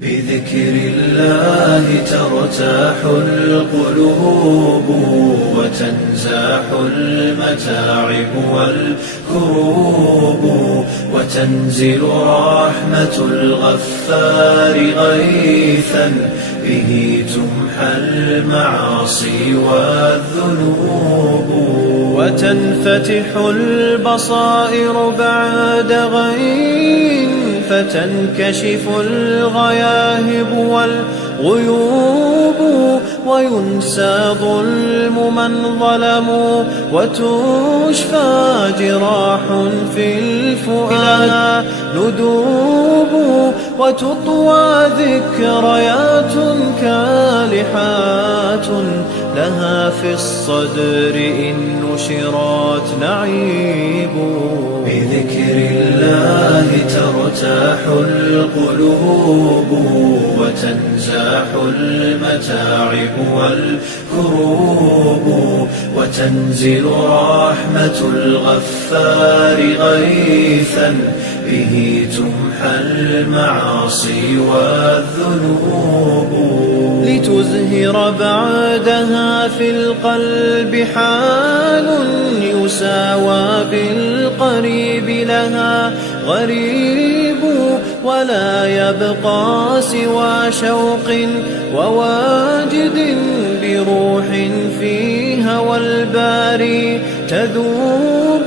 بذكر الله ترتاح القلوب وتنزاح المتاعب والكروب وتنزل رحمة الغفار غيثا به تمحى المعاصي والذنوب وتنفتح البصائر بعد غين فتنكشف الغياهب والغيوب وينسى ظلم من ظلموا وتشفى جراح في الفؤاد ندوب وتطوى ذكريات كالحات لها في الصدر إن نشرت نعيب بذكر الله ترتاح القلوب وتنزاح المتاعب والكروب وتنزل رحمة الغفار غيثا به تمحى المعاصي والذنوب لتزهر بعدها في القلب حال يساوى بالقريب لها غريب ولا يبقى سوى شوق وواجد بروح في هوى الباري تذوب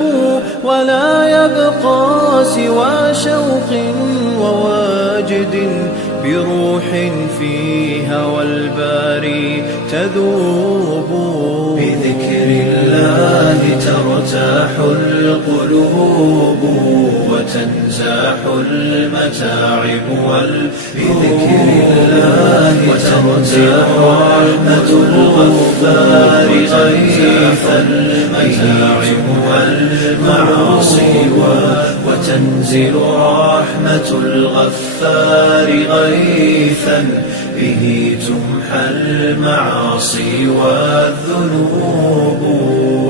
ولا يبقى سوى شوق وواجد بروح في هوى الباري تذوب بذكر الله ترتاح القلوب وتنزاح المتاعب بذكر الله ترتاح رحمة الغفار غيثا المتاعب والمعاصي وتنزل رحمة الغفار غيثا به تمحى المعاصي والذنوب